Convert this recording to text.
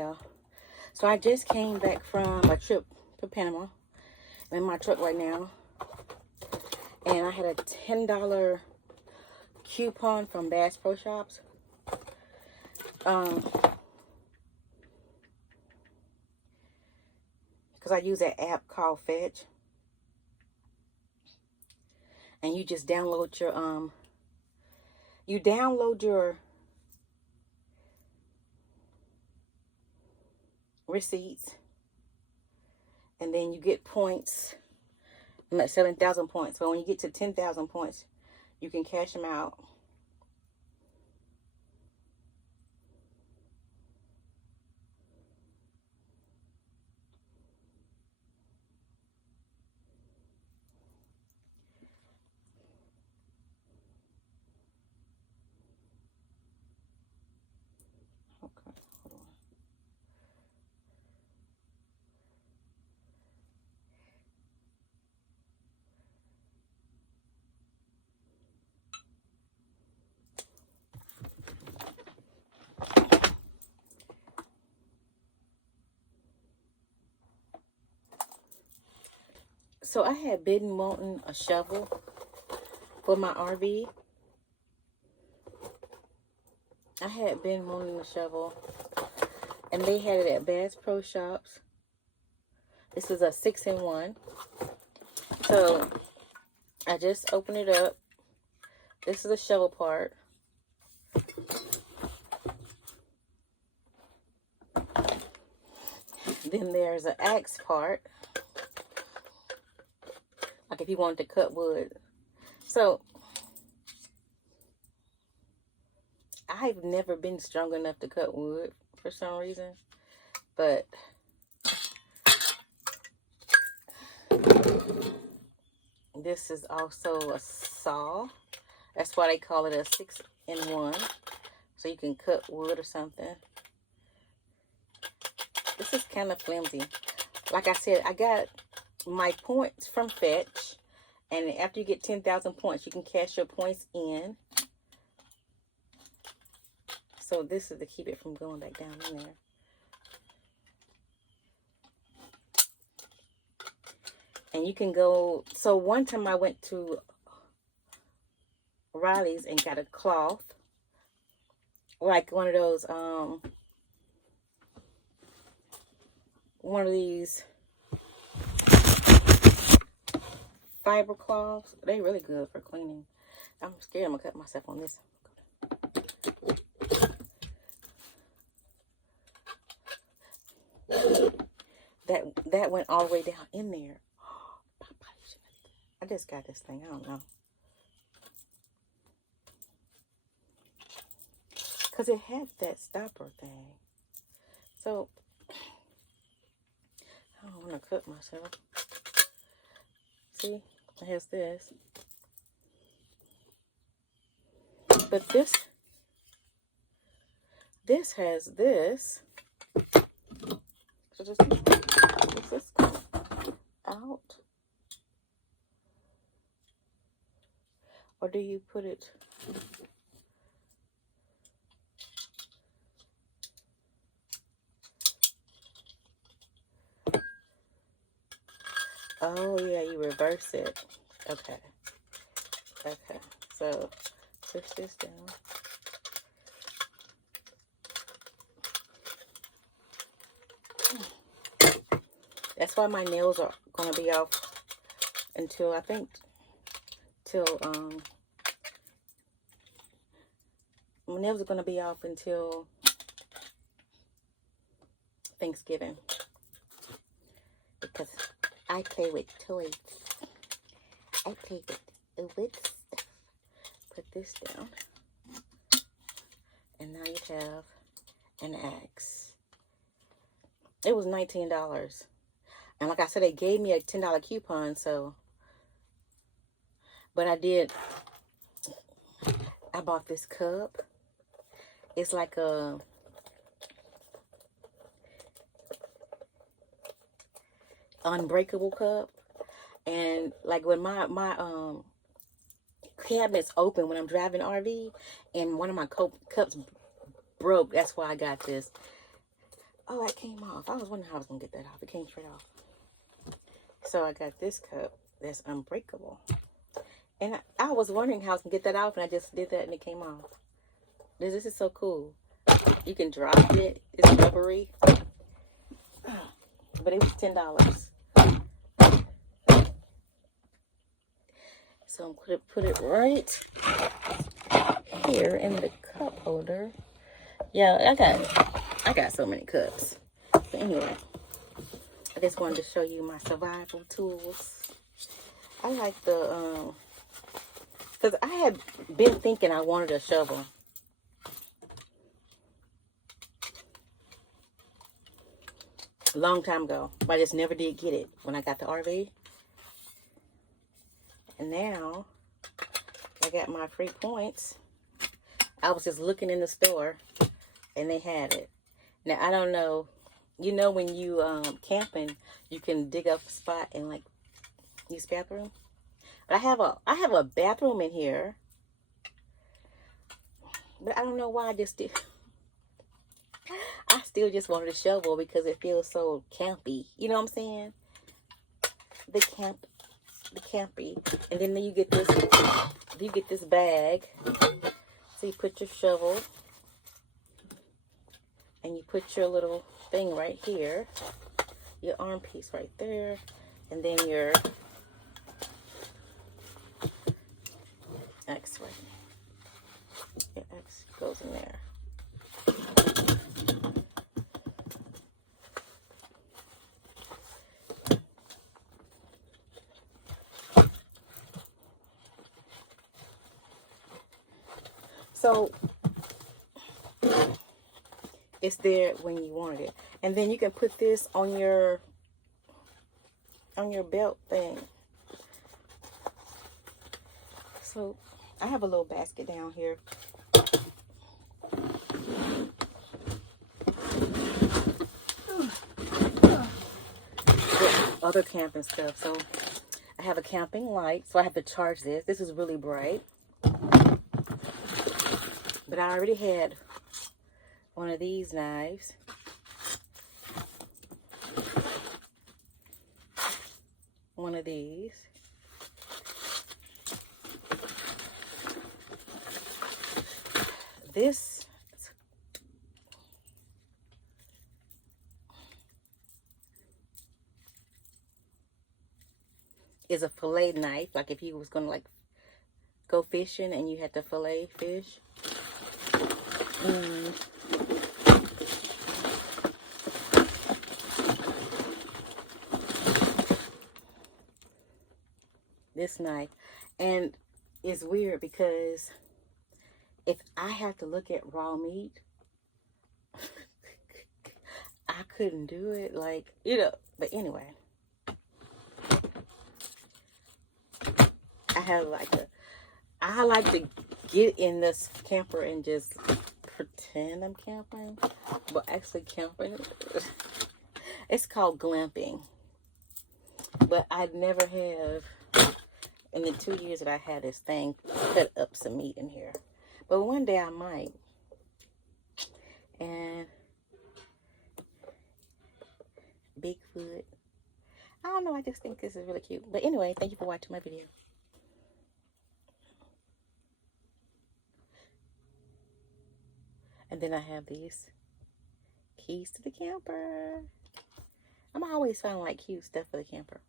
y'all. So I just came back from a trip to Panama. I'm in my truck right now. And I had a $10 coupon from Bass Pro Shops. Because I use that app called Fetch. And you just download your receipts, and then you get points. I'm at 7,000 points. So when you get to 10,000 points, you can cash them out. Okay, hold on. So I had been wanting a shovel for my RV. I had been wanting a shovel, and they had it at Bass Pro Shops. This is a 6-in-1. So I just opened it up. This is the shovel part. Then there's an axe part, like if you wanted to cut wood. So I've never been strong enough to cut wood for some reason, but this is also a saw. That's why they call it a 6-in-1, so you can cut wood or something. This is kind of flimsy. Like I said, I got my points from Fetch, and after you get 10,000 points, you can cash your points in. So this is to keep it from going back down in there. And you can go, so one time I went to Riley's and got a cloth, like one of those, one of these fiber cloths. They really good for cleaning. I'm scared I'm gonna cut myself on this. That went all the way down in there. I just got this thing. I don't know. Because it had that stopper thing. So, I don't want to cut myself. See? It has this. But this has this. So just, does this come out? Or do you put it? Oh yeah, you reverse it. Okay. Okay. So push this down. That's why my nails are gonna be off until I think my nails are gonna be off until Thanksgiving, because I play with toys. I play with stuff. Put this down, and now you have an axe. It was $19, and like I said, they gave me a $10 coupon. So, but I bought this cup. It's like a unbreakable cup, and like when my cabinets open when I'm driving RV, and one of my cups broke. That's why I got this. Oh, that came off. I was wondering how I was going to get that off. It came straight off. So I got this cup that's unbreakable. And I was wondering how I was going to get that off, and I just did that and it came off. This is so cool. You can drop it. It's rubbery. But it was $10. So I'm going to put it right here in the cup holder. Yeah, I got so many cups. But anyway, I just wanted to show you my survival tools. I like the, because I had been thinking I wanted a shovel. A long time ago, but I just never did get it when I got the RV. And now I got my free points. I was just looking in the store and they had it. Now I don't know, you know, when you camping, you can dig up a spot and like use bathroom. But I have a bathroom in here, but I don't know why I just did. I still just wanted a shovel because it feels so campy. You know what I'm saying? The campy. And then you get this bag. So you put your shovel and you put your little thing right here. Your arm piece right there. And then your X right. Your X goes in there. So it's there when you wanted it. And then you can put this on your belt thing. So I have a little basket down here. With other camping stuff. So I have a camping light, so I have to charge this. This is really bright. But I already had one of these knives. One of these. This is a fillet knife. Like if you was gonna like go fishing and you had to fillet fish. This knife. And it's weird because if I have to look at raw meat, I couldn't do it. Like, you know, but anyway. I like to get in this camper and just pretend I'm camping, but actually camping. It's called glamping. But I never have, in the 2 years that I had this thing, cut up some meat in here. But one day I might. And Bigfoot. I don't know, I just think this is really cute. But anyway, thank you for watching my video. And then I have these keys to the camper. I'm always finding like cute stuff for the camper.